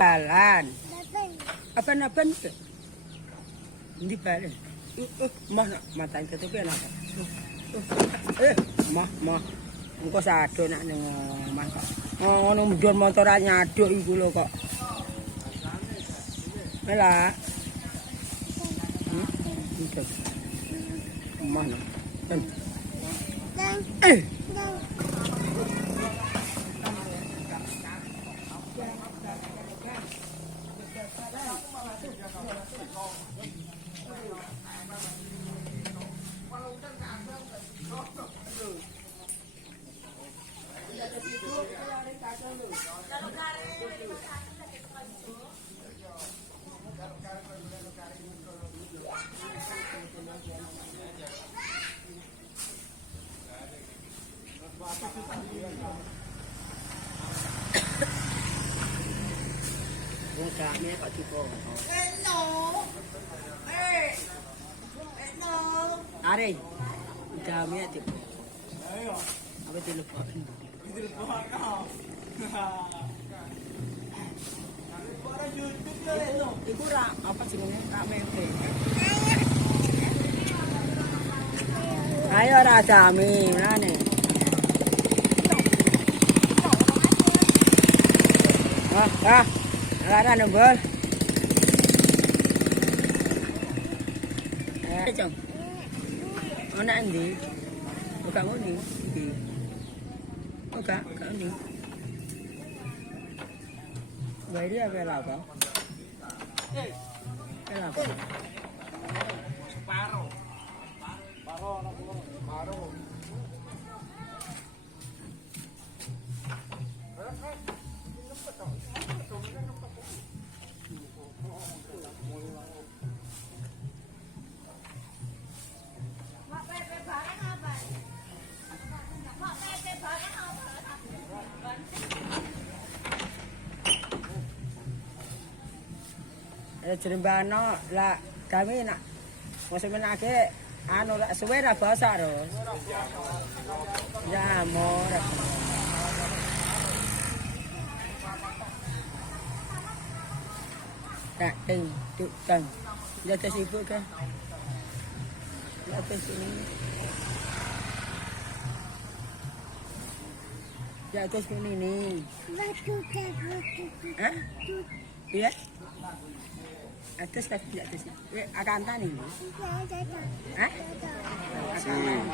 balan. Apa-apa nih? Di balan. Mah matain ketupi apa? Mah. Engko sado nak ning omah kok. Ngono mundur motor nyaduk iku lho kok. Mela. Itu. Mana? Kami kok cukup. Are. Kami aja. Apa telepon? Iku apa jenenge? Rak mepe. Ayo ra jami, ngene. Ada nembol. Cong. Ana endi? Buka ngene iki. Buka ngene. Bayar apa lapa? Kenapa? Separuh. Separuh. Jerembano lah kami nak musim menake anu lak suwe ra basa ro. Ya amor. Tak ting tuk tang. Dia tersibuk ke? Apa sini? Ya atas sini nih. Hah? Iya? Atas kaki di atas. Akan tani. Hah? Akan.